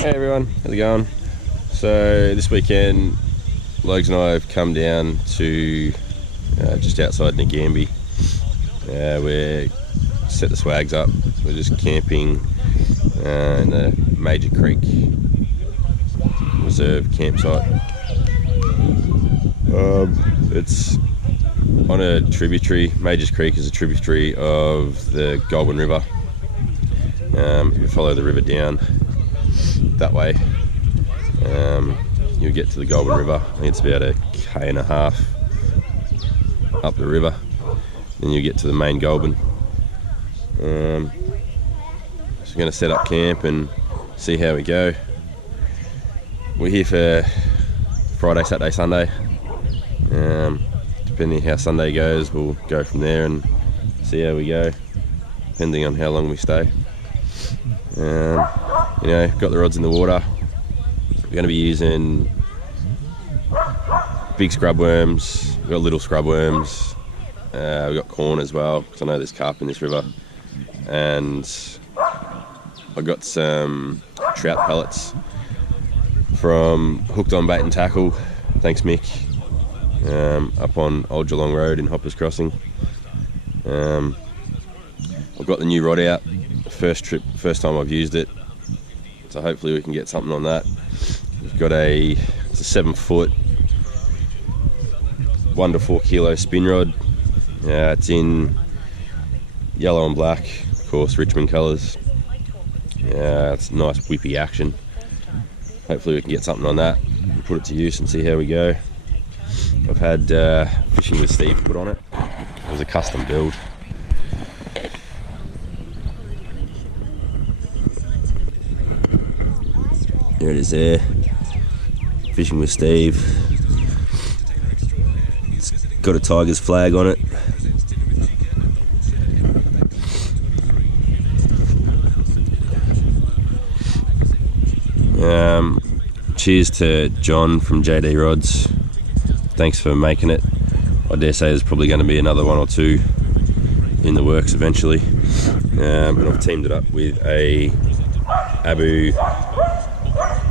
Hey everyone, how's it going? So this weekend, Logan and I have come down to just outside Nagambie. We're set the swags up. We're just camping in a Major Creek reserve campsite. It's on a tributary. Majors Creek is a tributary of the Goulburn River. If you follow the river down that way, you'll get to the Goulburn River. I think it's about 1.5 km up the river. Then you get to the main Goulburn. So we're going to set up camp and see how we go. We're here for Friday, Saturday, Sunday. Depending how Sunday goes, we'll go from there and see how we go, depending on how long we stay. Got the rods in the water. We're going to be using big scrub worms. We've got little scrub worms. We've got corn as well, because I know there's carp in this river. And I got some trout pellets from Hooked on Bait and Tackle. Thanks, Mick. Up on Old Geelong Road in Hoppers Crossing. I've got the new rod out. First time I've used it. So hopefully we can get something on that. We've got it's a 7-foot, 1 to 4 kilo spin rod. It's in yellow and black, of course, Richmond colours. It's nice whippy action. Hopefully we can get something on that and put it to use and see how we go. I've had Fishing with Steve put on it. It was a custom build. There it is there. Fishing with Steve. It's got a Tigers flag on it. Cheers to John from JD Rods. Thanks for making it. I dare say there's probably going to be another 1 or 2 in the works eventually. And I've teamed it up with a Abu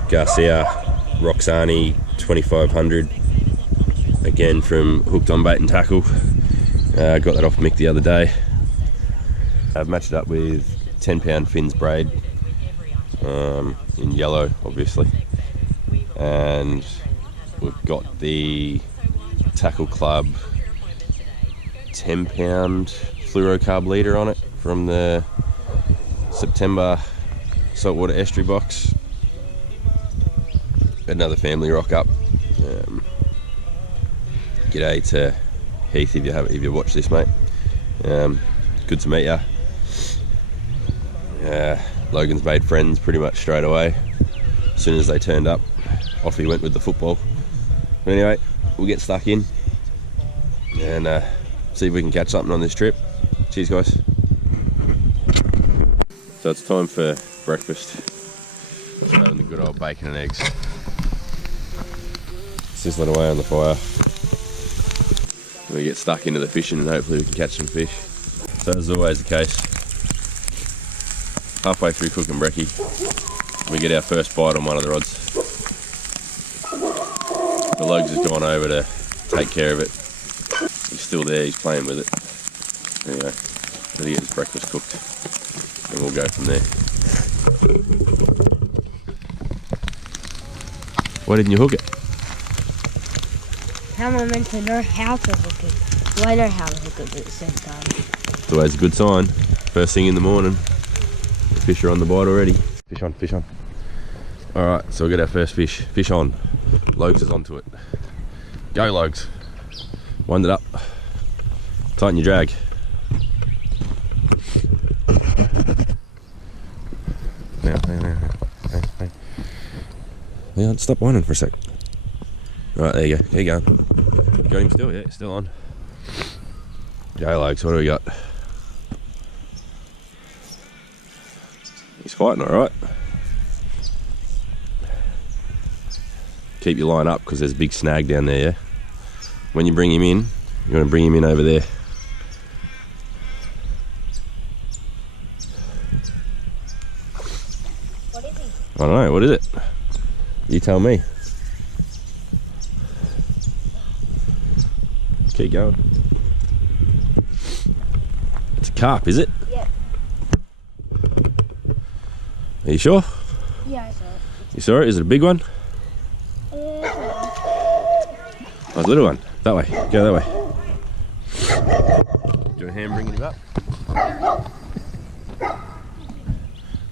Garcia Roxani 2500, again from Hooked on Bait and Tackle. I got that off Mick the other day. I've matched it up with 10-pound Finn's braid, in yellow obviously, and we've got the Tackle Club 10-pound fluorocarb leader on it from the September saltwater estuary box. Another family rock up. G'day to Heath if you watch this, mate. Good to meet ya. Logan's made friends pretty much straight away. As soon as they turned up, off he went with the football. But anyway, we'll get stuck in and see if we can catch something on this trip. Cheers, guys. So it's time for breakfast. Just having the good old bacon and eggs. Sizzling away on the fire. We get stuck into the fishing and hopefully we can catch some fish. So as always the case, halfway through cooking brekkie, we get our first bite on one of the rods. The Logs has gone over to take care of it. He's still there, he's playing with it. Anyway, let me get his breakfast cooked and we'll go from there. Why didn't you hook it? How am I meant to know how to hook it? Well, I know how to hook it, but at the same time. It's always a good sign. First thing in the morning, the fish are on the bite already. Fish on, fish on. Alright, so we got our first fish. Fish on. Logs is onto it. Go, Logs. Wind it up. Tighten your drag. Now. Leon, stop whining for a sec. Alright, there you go. Keep going. You got him still? Yeah, still on. Go, Logs. What do we got? He's fighting alright. Keep your line up because there's a big snag down there, yeah? When you bring him in, you want to bring him in over there. don't know, what is it? You tell me. Keep going. It's a carp, is it? Yep. Are you sure? Yeah, I saw it. You saw it? Is it a big one? Yeah. Oh, it's a little one. That way. Go that way. Do a hand bringing him up.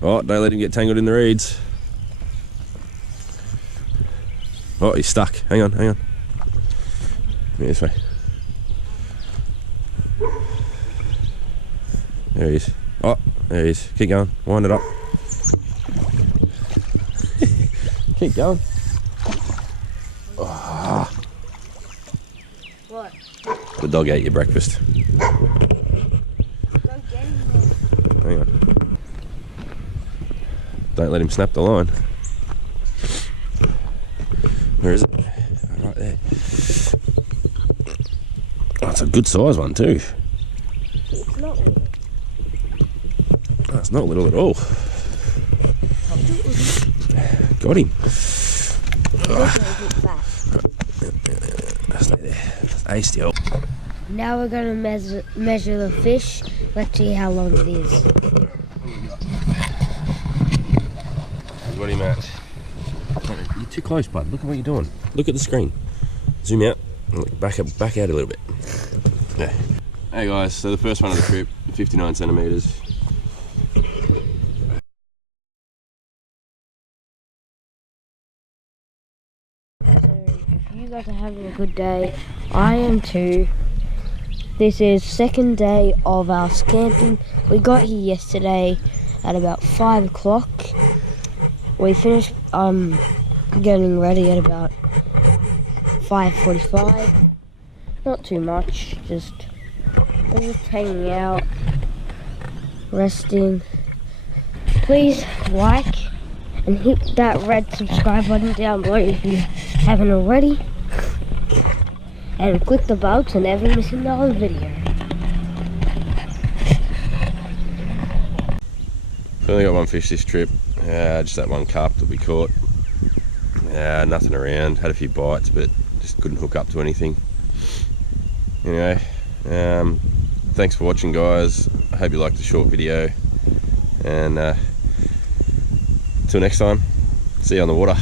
Oh, don't let him get tangled in the reeds. Oh, he's stuck. Hang on, hang on. Yeah, this way. There he is. Oh, there he is. Keep going. Wind it up. Keep going. Oh. What? The dog ate your breakfast. Go get him then. Hang on. Don't let him snap the line. Where is it? Right there. Oh, it's a good size one too. It's not little. Oh, it's not little at all. Got him. Stay there. Stay still. Now we're going to measure the fish. Let's see how long it is. Got him at. You're too close, bud. Look at what you're doing. Look at the screen. Zoom out. Back out a little bit. Yeah. Hey guys, so the first one of the trip, 59 centimetres. You guys are having a good day. I am too. This is second day of our camping. We got here yesterday at about 5 o'clock. We finished getting ready at about 5:45. Not too much, we're just hanging out, resting. Please like and hit that red subscribe button down below if you haven't already. And click the bell to never miss another video. So only got one fish this trip. Just that one carp that we caught. Nothing around. Had a few bites, but just couldn't hook up to anything. Anyway, thanks for watching, guys. I hope you liked the short video. And till next time, see you on the water.